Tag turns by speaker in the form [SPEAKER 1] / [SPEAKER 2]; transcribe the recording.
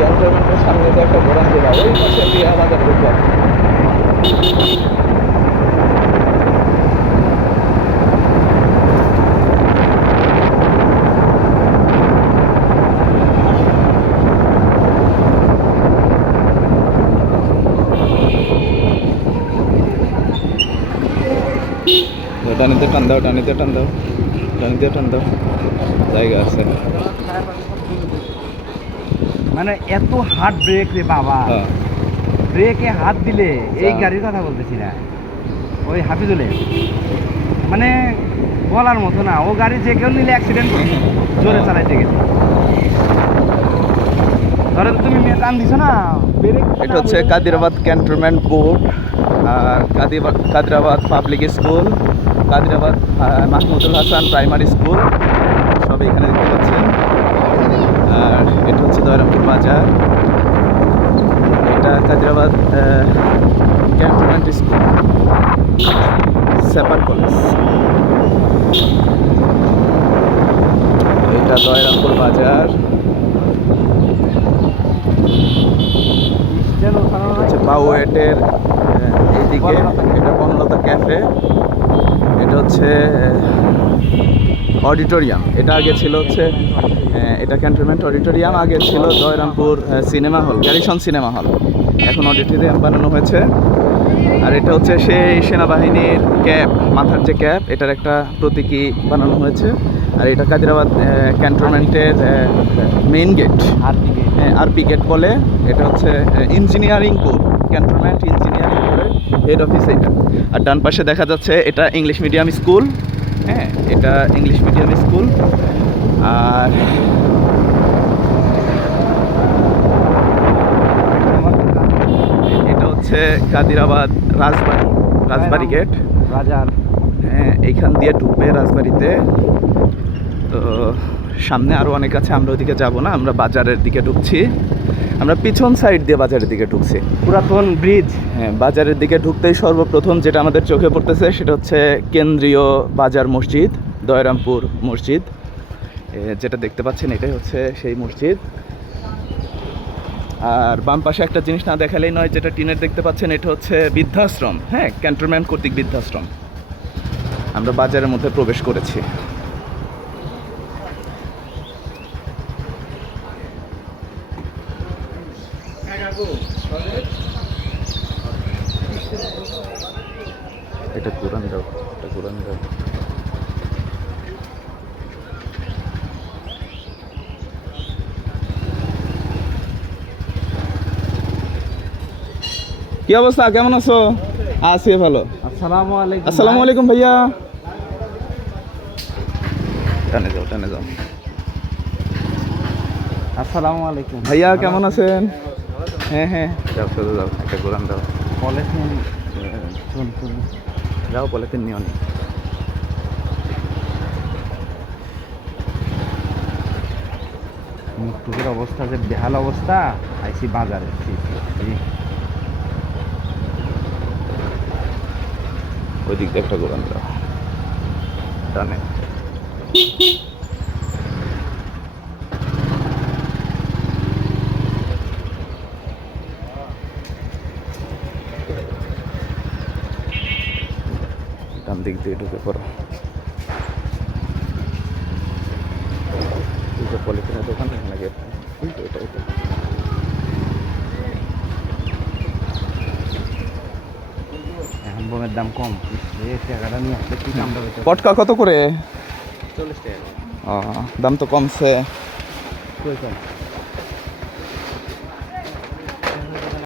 [SPEAKER 1] ক্যান্টনমেন্টের সামনে যে একটা ঘোরান দিলা ওই পাশে দিয়ে আমাদের ঢুকবো টানিতে টান দাও টানিতে টান দাও টানিতে টান দাও জায়গা আছে
[SPEAKER 2] মানে এত হার্ড ব্রেক রে বাবা।
[SPEAKER 1] হ্যাঁ।
[SPEAKER 2] ব্রেকে হাত দিলে এই
[SPEAKER 1] যা।
[SPEAKER 2] গাড়ির কথা বলতেছি না। ওই হাফিজুলে মানে বলার মতো না। ও গাড়ি যে কেউ নিলে অ্যাক্সিডেন্ট করবে। জোরে চালাইতে গেলে। ধরো তুমি মেয়ে টান দিছো না?
[SPEAKER 1] এটা হচ্ছে কাদিরাবাদ ক্যান্টনমেন্ট বোর্ড আর Kadirabad public school Kadirabad Mahmudul Hasan primary school সব এখানে দেখতে পাচ্ছেন। আর এটা হচ্ছে দয়রামপুর বাজার। এটা Kadirabad cantonment school sapper college. এটা দয়রামপুর বাজার। হচ্ছে আহ, এইদিকে এটা বনলতা ক্যাফে। এটা হচ্ছে অডিটোরিয়াম। এটা আগে ছিল হচ্ছে এটা ক্যান্টনমেন্ট অডিটোরিয়াম আগে ছিল Joyrampur cinema hall garrison cinema hall এখন অডিটোরিয়াম বানানো হয়েছে। আর এটা হচ্ছে সেই সেনাবাহিনীর ক্যাপ মাথার যে ক্যাপ এটার একটা প্রতীকী বানানো হয়েছে। আর এটা কাদিরাবাদ ক্যান্টনমেন্টের মেইন গেট
[SPEAKER 2] দিকে
[SPEAKER 1] আরপি গেট বলে। এটা হচ্ছে ইঞ্জিনিয়ারিং কোর ক্যান্টনমেন্ট ইঞ্জিনিয়ারিং কোরের হেড অফিস এটা। আর ডান পাশে দেখা যাচ্ছে এটা ইংলিশ মিডিয়াম স্কুল হ্যাঁ এটা ইংলিশ মিডিয়াম স্কুল আর এটা হচ্ছে কাদিরাবাদ রাজবাড়ি রাজবাড়ি গেট
[SPEAKER 2] রাজার
[SPEAKER 1] হ্যাঁ এইখান দিয়ে ঢুকবে রাজবাড়িতে। তো সামনে আরও অনেক আছে আমরা ওদিকে যাব না আমরা বাজারের দিকে ঢুকছি। আমরা পিছন সাইড দিয়ে বাজারের দিকে ঢুকছি।
[SPEAKER 2] পুরাতন ব্রিজ
[SPEAKER 1] হ্যাঁ বাজারের দিকে ঢুকতেই সর্বপ্রথম যেটা আমাদের চোখে পড়তেছে সেটা হচ্ছে কেন্দ্রীয় বাজার মসজিদ দয়রামপুর মসজিদ। যেটা দেখতে পাচ্ছেন এটাই হচ্ছে সেই মসজিদ। আর বাম পাশে একটা জিনিস না দেখালেই নয় যেটা টিনের দেখতে পাচ্ছেন এটা হচ্ছে বৃদ্ধাশ্রম। হ্যাঁ ক্যান্টনমেন্ট কর্তৃক বৃদ্ধাশ্রম। আমরা বাজারের মধ্যে প্রবেশ করেছি। এটা কোরআন দাও এটা কোরআন দাও। কি অবস্থা? কেমন আছো? আছি ভালো।
[SPEAKER 2] আসসালামু আলাইকুম
[SPEAKER 1] আসসালামু আলাইকুম ভাইয়া। টানে যাও টানে যাও।
[SPEAKER 2] আসসালামু আলাইকুম।
[SPEAKER 1] ভাইয়া কেমন আছেন? হ্যাঁ হ্যাঁ। যাও শুধু যাও একটা কোরআন দাও।
[SPEAKER 2] পলিথিন শুন
[SPEAKER 1] যাও পলিথিন নিও নি।
[SPEAKER 2] মুখটুকের অবস্থা যে বেহাল অবস্থা আইসি বাজারে।
[SPEAKER 1] ওই দিক দিয়ে একটা কোরআন দাও। টানে। ডান দিক দিয়ে ঢুকে পড়ো। পলিথিনের দোকান এখানে গেট
[SPEAKER 2] বোমের দাম কম। এই টাকাটা নিয়ে আসলে কি কামটা হইতে
[SPEAKER 1] পটকা কত করে?
[SPEAKER 2] চল্লিশ টাকা।
[SPEAKER 1] দাম তো কমছে।